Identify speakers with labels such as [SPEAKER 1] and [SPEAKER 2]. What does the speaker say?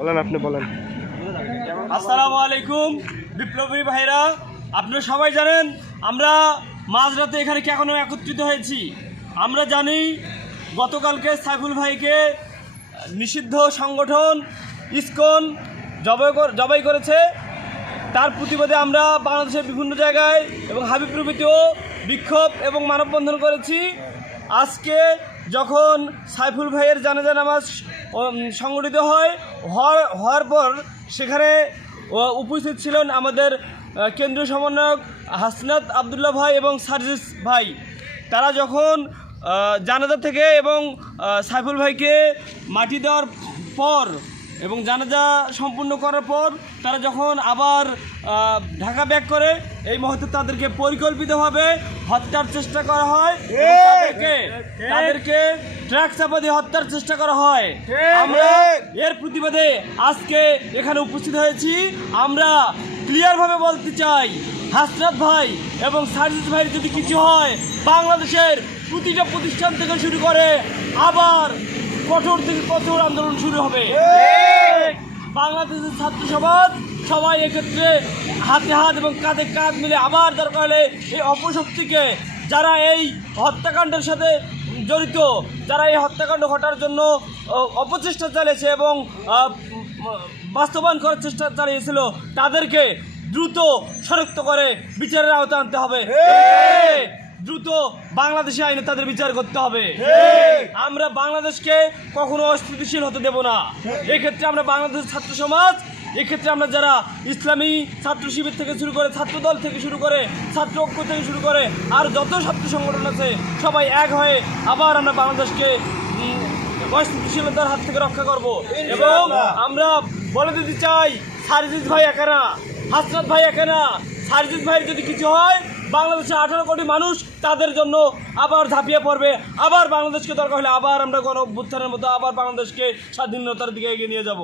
[SPEAKER 1] বলেন আপনি বলেন।
[SPEAKER 2] আসসালামু আলাইকুম, বিপ্লবী ভাইরা। আপনারা সবাই জানেন, আমরা মাঝরাতে এখানে কেন একত্রিত হয়েছি? আমরা জানি গতকালকে সাইফুল ভাইকে নিষিদ্ধ সংগঠন ইসকন জবাই জবাই করেছে। তার প্রতিবাদে আমরা বাংলাদেশের বিভিন্ন জায়গায় এবং হাবিব প্রভৃতিও বিক্ষোভ এবং মানববন্ধন করেছি। আজকে যখন সাইফুল ভাইয়ের জানাজা নামাজ সংগঠিত হয় হওয়ার পর সেখানে উপস্থিত ছিলেন আমাদের কেন্দ্রীয় সমন্বয়ক হাসনাত আবদুল্লাহ ভাই এবং সার্জিস ভাই। তারা যখন জানাজা থেকে এবং সাইফুল ভাইকে মাটি দেওয়ার পর এবং জানাজা সম্পূর্ণ করার পর তারা যখন আবার ঢাকা ব্যাক করে এই মুহূর্তে তাদেরকে পরিকল্পিতভাবে হত্যার চেষ্টা করা হয় তাদেরকে তাদেরকে ট্রাক চাপা দিয়ে হত্যার চেষ্টা করা হয়। আমরা এর প্রতিবাদে আজকে এখানে উপস্থিত হয়েছি। আমরা ক্লিয়ারভাবে বলতে চাই হাসরাত ভাই এবং সার্জিস ভাইয়ের যদি কিছু হয় বাংলাদেশের প্রতিটা প্রতিষ্ঠান থেকে শুরু করে আবার কঠোর থেকে কঠোর আন্দোলন শুরু হবে। বাংলাদেশের ছাত্র সমাজ সবাই এক্ষেত্রে হাতে হাত এবং কাঁধে কাঁধ মিলে আবার দরকার হলে এই অপশক্তিকে যারা এই হত্যাকাণ্ডের সাথে জড়িত যারা এই হত্যাকাণ্ড ঘটার জন্য অপচেষ্টা চালিয়েছে এবং বাস্তবায়ন করার চেষ্টা চালিয়েছিল তাদেরকে দ্রুত শনাক্ত করে বিচারের আওতায় আনতে হবে। দ্রুত বাংলাদেশে আইনে তাদের বিচার করতে হবে। আমরা বাংলাদেশকে কখনো অস্থিতিশীল হতে দেব না। এক্ষেত্রে আমরা বাংলাদেশের ছাত্র সমাজ এক্ষেত্রে আমরা যারা ইসলামী ছাত্র শিবির থেকে শুরু করে ছাত্র দল থেকে শুরু করে ছাত্র ঐক্য থেকে শুরু করে আর যত ছাত্র সংগঠন আছে সবাই এক হয়ে আবার আমরা বাংলাদেশকে অস্থিতিশীলতার হাত থেকে রক্ষা করব। এবং আমরা বলে দিতে চাই সারিজিৎ ভাই একা না হাসনাত ভাই একা না সারিজিৎ ভাইয়ের যদি কিছু হয় বাংলাদেশে আঠারো কোটি মানুষ তাদের জন্য আবার ঝাঁপিয়ে পড়বে। আবার বাংলাদেশকে দরকার হলে আবার আমরা গণ অভ্যুত্থানের মতো আবার বাংলাদেশকে স্বাধীনতার দিকে এগিয়ে নিয়ে যাব।